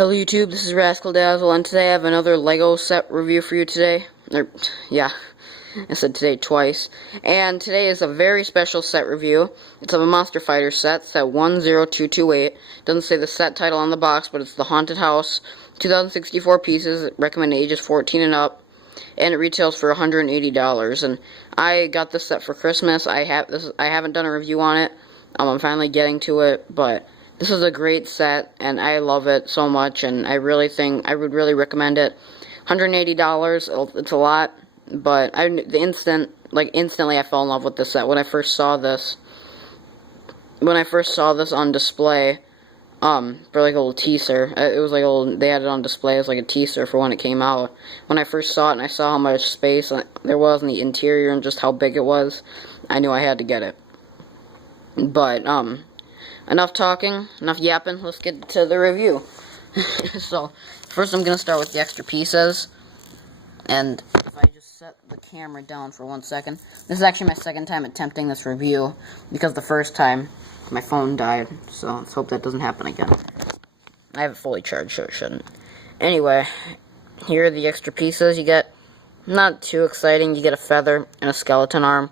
Hello YouTube, this is Rascal Dazzle, and today I have another LEGO set review for you today. Yeah, I said today twice. And today is a very special set review. It's of a Monster Fighter set 10228. Doesn't say the set title on the box, but it's the Haunted House. 2064 pieces, recommended ages 14 and up. And it retails for $180. And I got this set for Christmas. I haven't done a review on it. I'm finally getting to it, but this is a great set, and I love it so much, and I really think I would really recommend it. $180, it's a lot, but instantly I fell in love with this set when I first saw this. When I first saw this on display, for like a little teaser, it was like they had it on display as like a teaser for when it came out. When I first saw it and I saw how much space there was in the interior and just how big it was, I knew I had to get it. But, enough talking, enough yapping, let's get to the review. So, first I'm going to start with the extra pieces. And if I just set the camera down for 1 second. This is actually my second time attempting this review, because the first time my phone died, so let's hope that doesn't happen again. I have it fully charged, so it shouldn't. Anyway, here are the extra pieces you get. Not too exciting, you get a feather and a skeleton arm.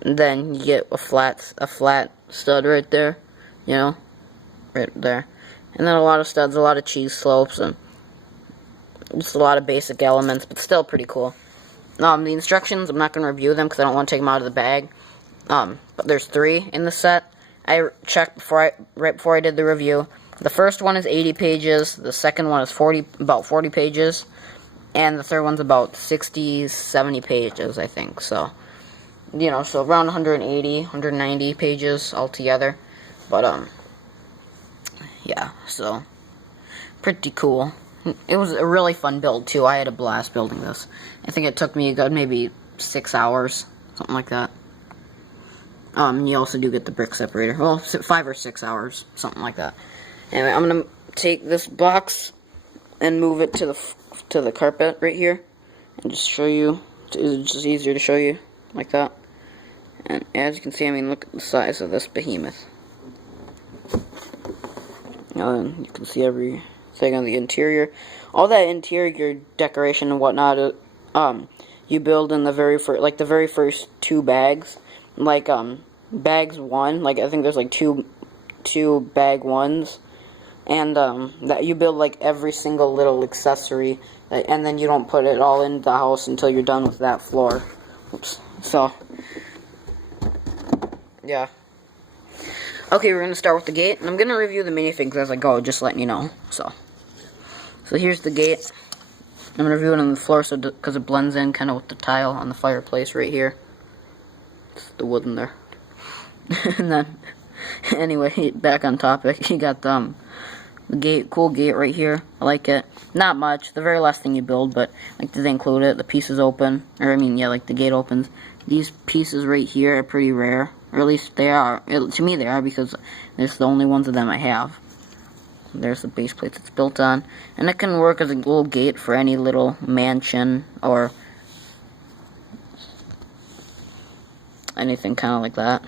And then you get a flat stud right there, you know, right there. And then a lot of studs, a lot of cheese slopes, and just a lot of basic elements, but still pretty cool. The instructions, I'm not going to review them because I don't want to take them out of the bag. But there's 3 in the set. I checked right before I did the review. The first one is 80 pages, the second one is about 40 pages, and the third one's about 60, 70 pages, I think, so. You know, so around 180, 190 pages altogether. But, yeah, so, pretty cool. It was a really fun build, too. I had a blast building this. I think it took me a good maybe 6 hours, something like that. You also do get the brick separator. Well, 5 or 6 hours, something like that. Anyway, I'm gonna take this box and move it to the carpet right here, and just show you. It's just easier to show you like that. And as you can see, I mean, look at the size of this behemoth. And you can see everything on the interior. All that interior decoration and whatnot, you build in the very first 2 bags. Like, bags 1, like, I think there's like two bag 1s. And, that you build, like, every single little accessory. And then you don't put it all in the house until you're done with that floor. Oops. So, yeah. Okay, we're going to start with the gate, and I'm going to review the minifigs as I go, just letting you know. So here's the gate. I'm going to review it on the floor because it blends in kind of with the tile on the fireplace right here. It's the wood in there. And then, anyway, back on topic, you got the gate, cool gate right here. I like it. Not much, the very last thing you build, but like they include it. The pieces open, or I mean, yeah, like the gate opens. These pieces right here are pretty rare, or at least they are. To me, they are because it's the only ones of them I have. There's the base plate it's built on, and it can work as a little gate for any little mansion or anything kind of like that.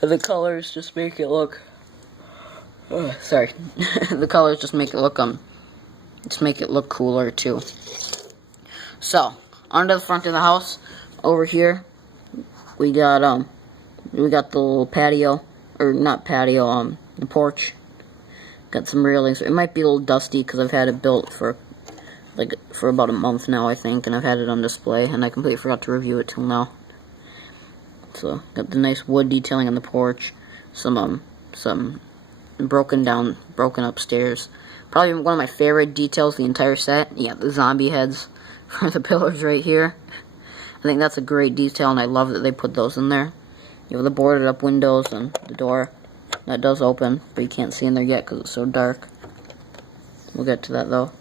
And the colors just make it look. Sorry, the colors just make it look cooler too. So, onto the front of the house, over here, we got the little patio, or not patio, the porch. Got some railings. It might be a little dusty because I've had it built for about a month now, I think, and I've had it on display, and I completely forgot to review it till now. So, got the nice wood detailing on the porch, some broken up stairs. Probably one of my favorite details of the entire set. You got the zombie heads for the pillars right here. I think that's a great detail, and I love that they put those in there. You have the boarded up windows and the door that does open, but you can't see in there yet because it's so dark. We'll get to that though.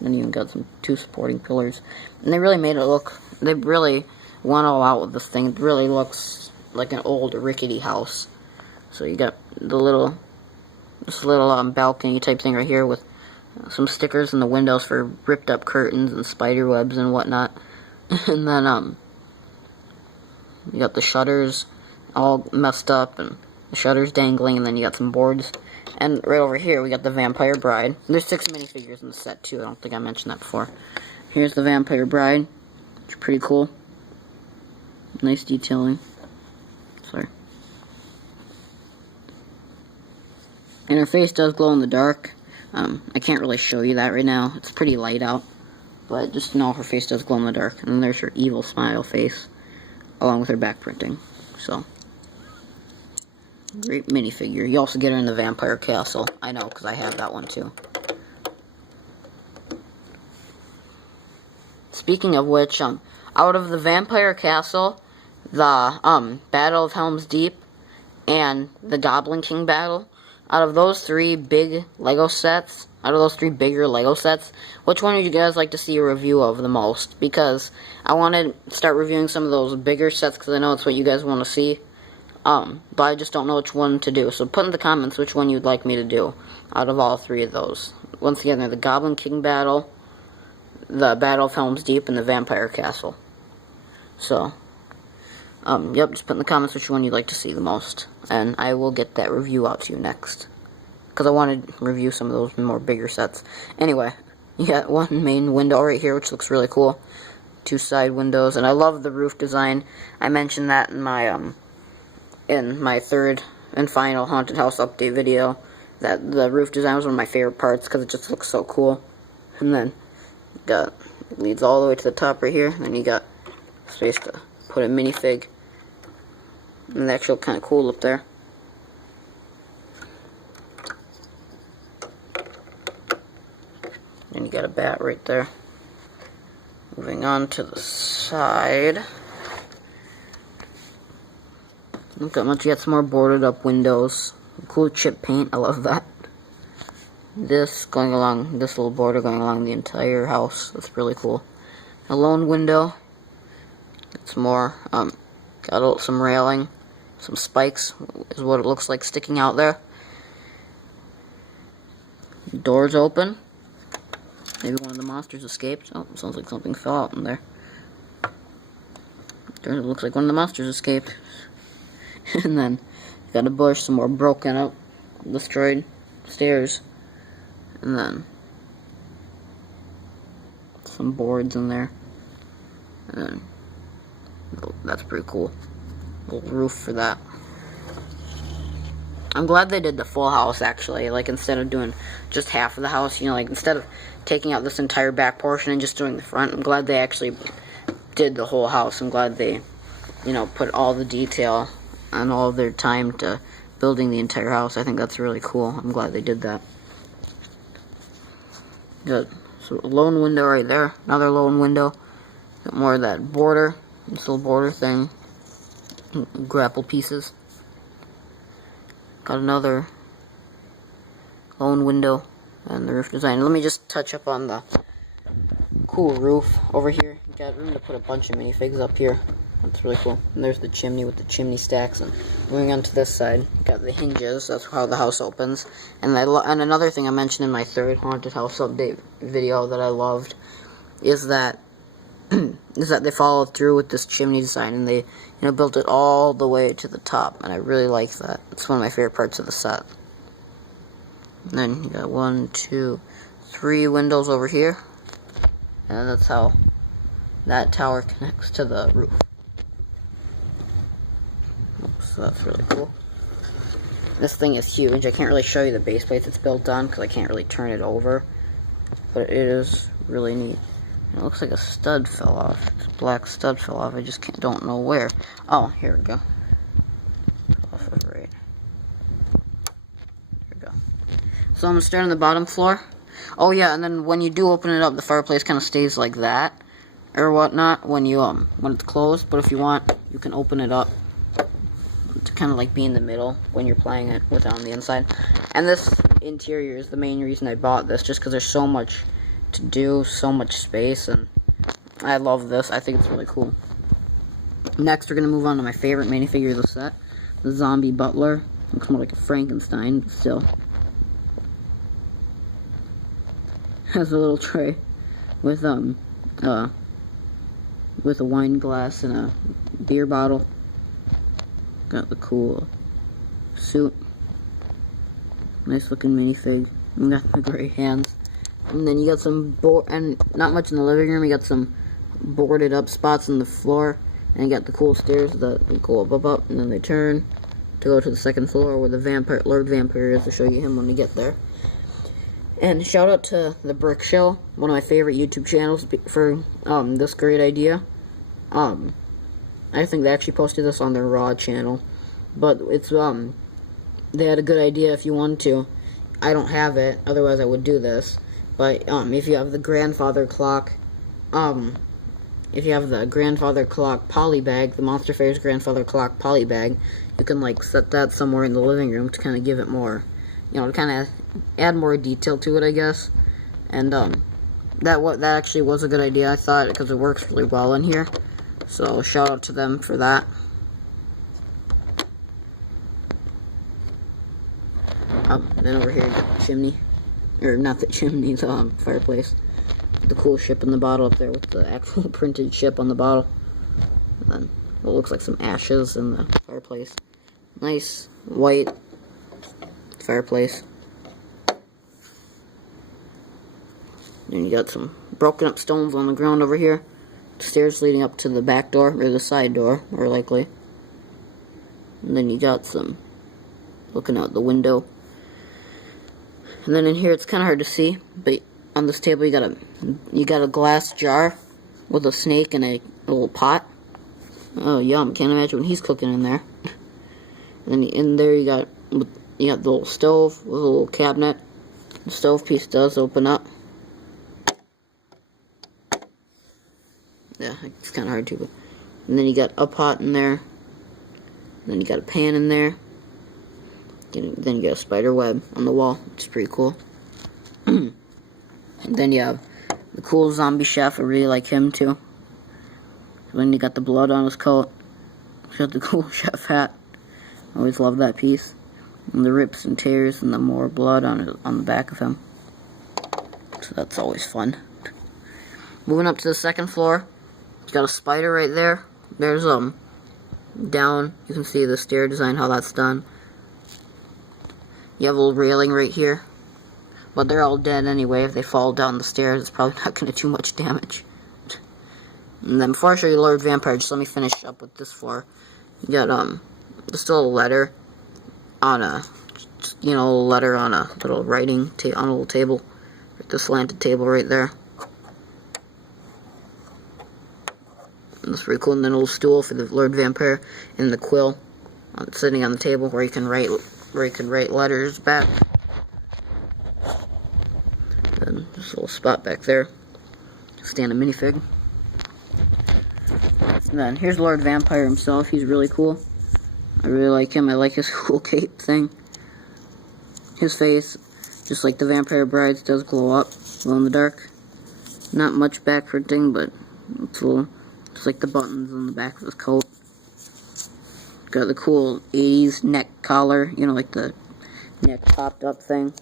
And you even got 2 supporting pillars, and they really made it look. They really went all out with this thing. It really looks like an old rickety house. So you got this little balcony type thing right here with some stickers in the windows for ripped up curtains and spider webs and whatnot. And then you got the shutters all messed up and the shutters dangling, and then you got some boards And right over here, we got the Vampire Bride. There's 6 minifigures in the set, too. I don't think I mentioned that before. Here's the Vampire Bride. It's pretty cool. Nice detailing. Sorry. And her face does glow in the dark. I can't really show you that right now. It's pretty light out. But just know her face does glow in the dark. And then there's her evil smile face, along with her back printing. So, great minifigure. You also get her in the Vampire Castle. I know, because I have that one too. Speaking of which, out of the Vampire Castle, the Battle of Helm's Deep, and the Goblin King battle, out of those 3 big Lego sets, out of those 3 bigger Lego sets, which one would you guys like to see a review of the most? Because I want to start reviewing some of those bigger sets, because I know it's what you guys want to see. But I just don't know which one to do. So put in the comments which one you'd like me to do out of all 3 of those. Once again, they're the Goblin King battle, the Battle of Helm's Deep, and the Vampire Castle. So, yep, just put in the comments which one you'd like to see the most. And I will get that review out to you next. Because I want to review some of those more bigger sets. Anyway, you got one main window right here, which looks really cool. 2 side windows, and I love the roof design. I mentioned that in my third and final haunted house update video, that the roof design was one of my favorite parts because it just looks so cool. And then it leads all the way to the top right here, and you got space to put a minifig, and the actual kind of cool up there. And you got a bat right there. Moving on to the side. Not that much yet, some more boarded up windows. Cool chip paint, I love that. This little border going along the entire house. That's really cool. A lone window. It's more, got some railing. Some spikes is what it looks like sticking out there. Doors open. Maybe one of the monsters escaped. Oh, sounds like something fell out in there. It looks like one of the monsters escaped. And then, got a bush, some more broken up, destroyed stairs. And then, some boards in there. And then, that's pretty cool. Little roof for that. I'm glad they did the full house, actually. Like, instead of doing just half of the house, you know, like, instead of taking out this entire back portion and just doing the front, I'm glad they actually did the whole house. I'm glad they, you know, put all the detail and all of their time to building the entire house. I think that's really cool. I'm glad they did that. Good. So, a lone window right there. Another lone window. Got more of that border. This little border thing. Grapple pieces. Got another lone window and the roof design. Let me just touch up on the cool roof over here. You got room to put a bunch of minifigs up here. That's really cool. And there's the chimney with the chimney stacks. And moving on to this side, you got the hinges. That's how the house opens. And another thing I mentioned in my third haunted house update video that I loved is that they followed through with this chimney design, and they, you know, built it all the way to the top, and I really like that. It's one of my favorite parts of the set. And then you got 1, 2, 3 windows over here, and that's how that tower connects to the roof. So that's really cool. This thing is huge. I can't really show you the base plates it's built on because I can't really turn it over, but it is really neat. It looks like a stud fell off. This black stud fell off. I just don't know where. Oh, here we go. Off of right. There we go. So I'm gonna start on the bottom floor. Oh yeah, and then when you do open it up, the fireplace kind of stays like that or whatnot when it's closed. But if you want, you can open it up to kind of like be in the middle when you're playing it with it on the inside. And this interior is the main reason I bought this, just because there's so much to do, so much space, and I love this. I think it's really cool. Next, we're going to move on to my favorite minifigure of the set, the Zombie Butler. Looks more like a Frankenstein, but still. Has a little tray with a wine glass and a beer bottle. Got the cool suit. Nice looking minifig. You got the gray hands. And then you got some and not much in the living room. You got some boarded up spots on the floor. And you got the cool stairs that go up, and then they turn to go to the second floor where the Lord Vampire is, to show you him when you get there. And shout out to the Brick Show, one of my favorite YouTube channels, for this great idea. I think they actually posted this on their Raw channel, but it's they had a good idea if you wanted to. I don't have it, otherwise I would do this. But if you have the grandfather clock, if you have the grandfather clock poly bag, the Monster Fighters grandfather clock poly bag, you can like set that somewhere in the living room to kind of give it more, you know, to kind of add more detail to it, I guess. And that actually was a good idea, I thought, because it works really well in here. So shout out to them for that. Then over here you got the chimney, or not the chimney, the fireplace. The cool ship in the bottle up there with the actual printed ship on the bottle. And then what looks like some ashes in the fireplace. Nice white fireplace. Then you got some broken up stones on the ground over here. Stairs leading up to the back door, or the side door, more likely. And then you got some looking out the window. And then in here it's kind of hard to see, but on this table you got a glass jar with a snake and a little pot. Oh yum! Can't imagine what he's cooking in there. And then in there you got the little stove with a little cabinet. The stove piece does open up. Yeah, it's kind of hard to. And then you got a pot in there. And then you got a pan in there. Then you got a spider web on the wall, which is pretty cool. And then you have the cool zombie chef. I really like him too. Then you got the blood on his coat. You got the cool chef hat. Always love that piece. And the rips and tears and the more blood on the back of him. So that's always fun. Moving up to the second floor, you got a spider right there. There's down. You can see the stair design, how that's done. You have a little railing right here. But they're all dead anyway. If they fall down the stairs, it's probably not going to do much damage. And then before I show you Lord Vampire, just let me finish up with this floor. You got just a little letter on a, letter on a little writing on a little table, the slanted table right there. And that's pretty cool. And then a little stool for the Lord Vampire and the quill sitting on the table where you can write letters back. And just a little spot back there. Stand a minifig. And then here's Lord Vampire himself. He's really cool. I really like him. I like his cool cape thing. His face, just like the Vampire Brides, does glow in the dark. Not much back printing, but it's a little, just like the buttons on the back of his coat. Got the cool 80s neck collar, like the neck popped up thing.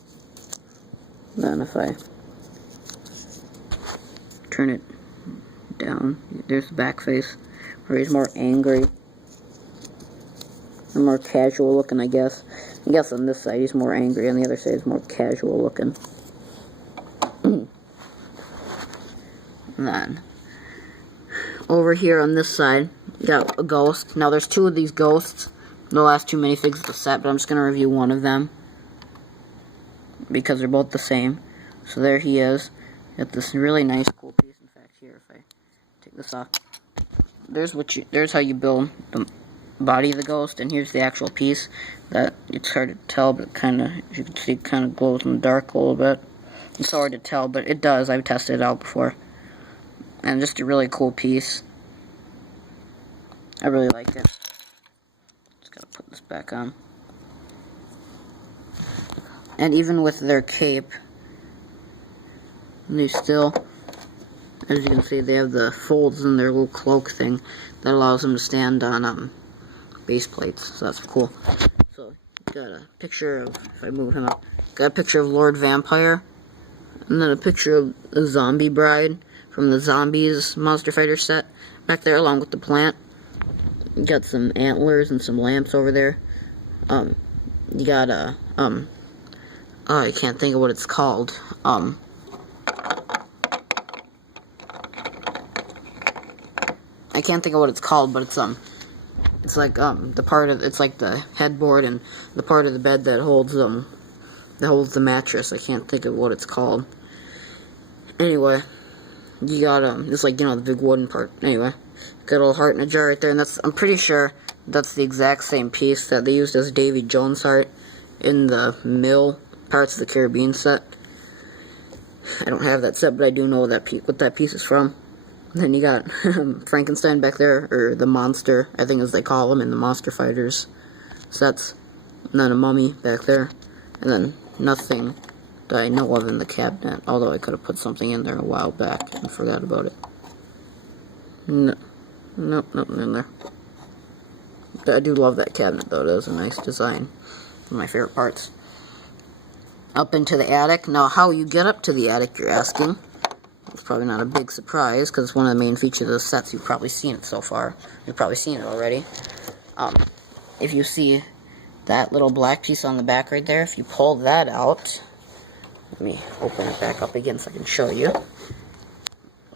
Then if I turn it down, there's the back face, where he's more angry. And more casual looking, I guess. I guess on this side he's more angry, on the other side he's more casual looking. And then, over here on this side, you got a ghost. Now there's two of these ghosts, the last two minifigs of the set, but I'm just going to review one of them, because they're both the same. So there he is. Got this really nice, cool piece. In fact, here, if I take this off, there's how you build the body of the ghost, and here's the actual piece. That it's hard to tell, but kind of, as you can see, it kind of glows in the dark a little bit. It's hard to tell, but it does. I've tested it out before, and just a really cool piece. I really like it. Just gotta put this back on. And even with their cape, they still, as you can see, they have the folds in their little cloak thing that allows them to stand on base plates, so that's cool. So, got a picture of, if I move him up, got a picture of Lord Vampire, and then a picture of the Zombie Bride from the Zombies Monster Fighter set back there, along with the plant. You got some antlers and some lamps over there. You got I can't think of what it's called. I can't think of what it's called, but it's like it's like the headboard and the part of the bed that holds the mattress. I can't think of what it's called. Anyway, you got it's like, you know, the big wooden part. Anyway, got a little heart in a jar right there, and I'm pretty sure that's the exact same piece that they used as Davy Jones' heart in the Mill Pirates of the Caribbean set. I don't have that set, but I do know what that piece is from. And then you got Frankenstein back there, or the monster, I think as they call him in the Monster Fighters sets. And then a mummy back there. And then nothing that I know of in the cabinet, although I could have put something in there a while back and forgot about it. No, nope, nothing in there. But I do love that cabinet, though. It is a nice design. One of my favorite parts. Up into the attic. Now, how you get up to the attic, you're asking. It's probably not a big surprise, because it's one of the main features of the sets. You've probably seen it so far. You've probably seen it already. If you see that little black piece on the back right there, if you pull that out, let me open it back up again so I can show you.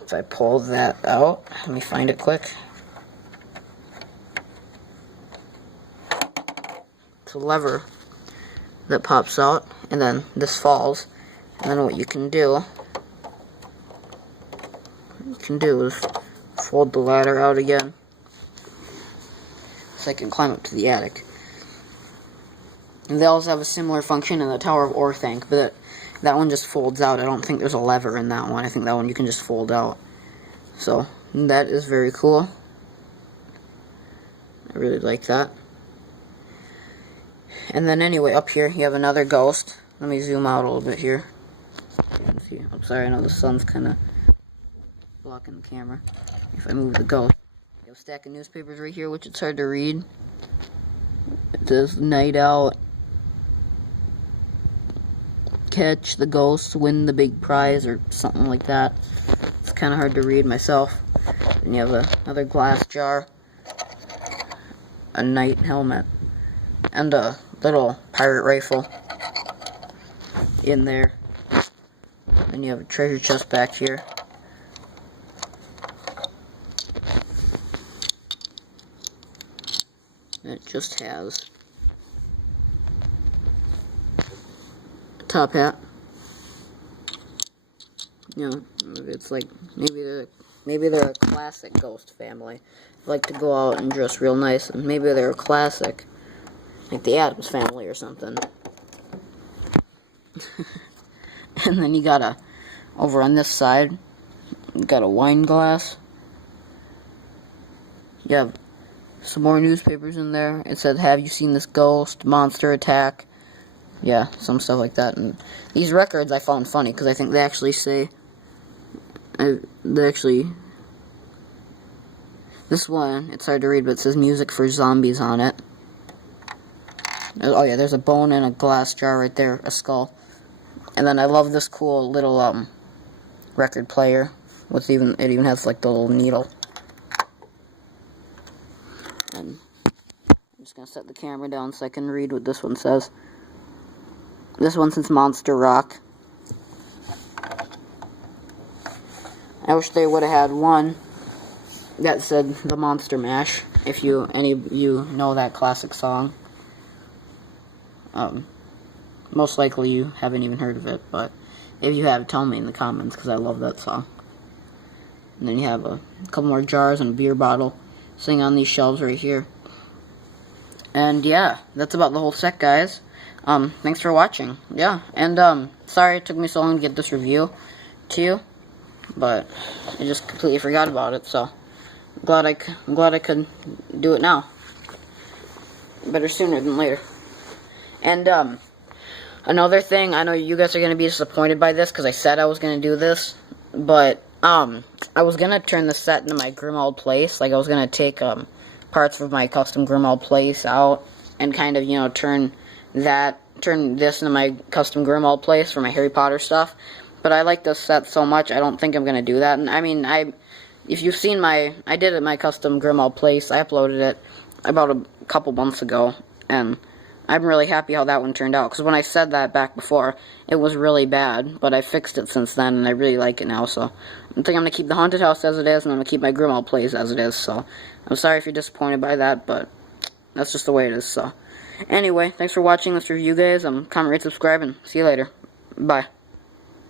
If I pull that out, let me find it quick. It's a lever that pops out, and then this falls. And then what you can do is fold the ladder out again so I can climb up to the attic. And they also have a similar function in the Tower of Orthanc, but that one just folds out. I don't think there's a lever in that one. I think that one you can just fold out. So that is very cool. I really like that. And then anyway, up here you have another ghost. Let me zoom out a little bit here. You can see. I'm sorry, I know the sun's kind of blocking the camera. If I move the ghost, you have a stack of newspapers right here, which it's hard to read. It says Night Out, catch the ghosts, win the big prize, or something like that. It's kind of hard to read myself. And you have another glass jar, a knight helmet, and a little pirate rifle in there. Then you have a treasure chest back here. And it just has a top hat. You know, it's like maybe they're a classic ghost family. They like to go out and dress real nice, and maybe they're a classic, like the Addams Family or something. And then you got over on this side, you got a wine glass. You have some more newspapers in there. It said, "Have you seen this ghost? Monster attack." Yeah, some stuff like that. And these records I found funny, because I think they actually say, this one, it's hard to read, but it says "Music for Zombies" on it. Oh yeah, there's a bone in a glass jar right there, a skull. And then I love this cool little record player with it even has like the little needle. And I'm just gonna set the camera down so I can read what this one says. This one says Monster Rock. I wish they would have had one that said the Monster Mash, if any of you know that classic song. Most likely you haven't even heard of it, but if you have, tell me in the comments, because I love that song. And then you have a couple more jars and a beer bottle sitting on these shelves right here. And yeah, that's about the whole set, guys. Thanks for watching. Yeah, and sorry it took me so long to get this review to you, but I just completely forgot about it, so I'm glad I could do it now. Better sooner than later. And another thing, I know you guys are going to be disappointed by this, because I said I was going to do this, but I was going to turn the set into my Grimald Place. Like, I was going to take parts of my custom Grimald Place out and kind of, you know, turn this into my custom Grimald Place for my Harry Potter stuff. But I like this set so much, I don't think I'm going to do that. And I mean, if you've seen I did my custom Grimald Place. I uploaded it about a couple months ago, and I'm really happy how that one turned out, because when I said that back before, it was really bad, but I fixed it since then, and I really like it now, so I think I'm going to keep the haunted house as it is, and I'm going to keep my Grimmauld Plays as it is, so I'm sorry if you're disappointed by that, but that's just the way it is, so. Anyway, thanks for watching this review, guys. Comment, rate, subscribe, and see you later. Bye.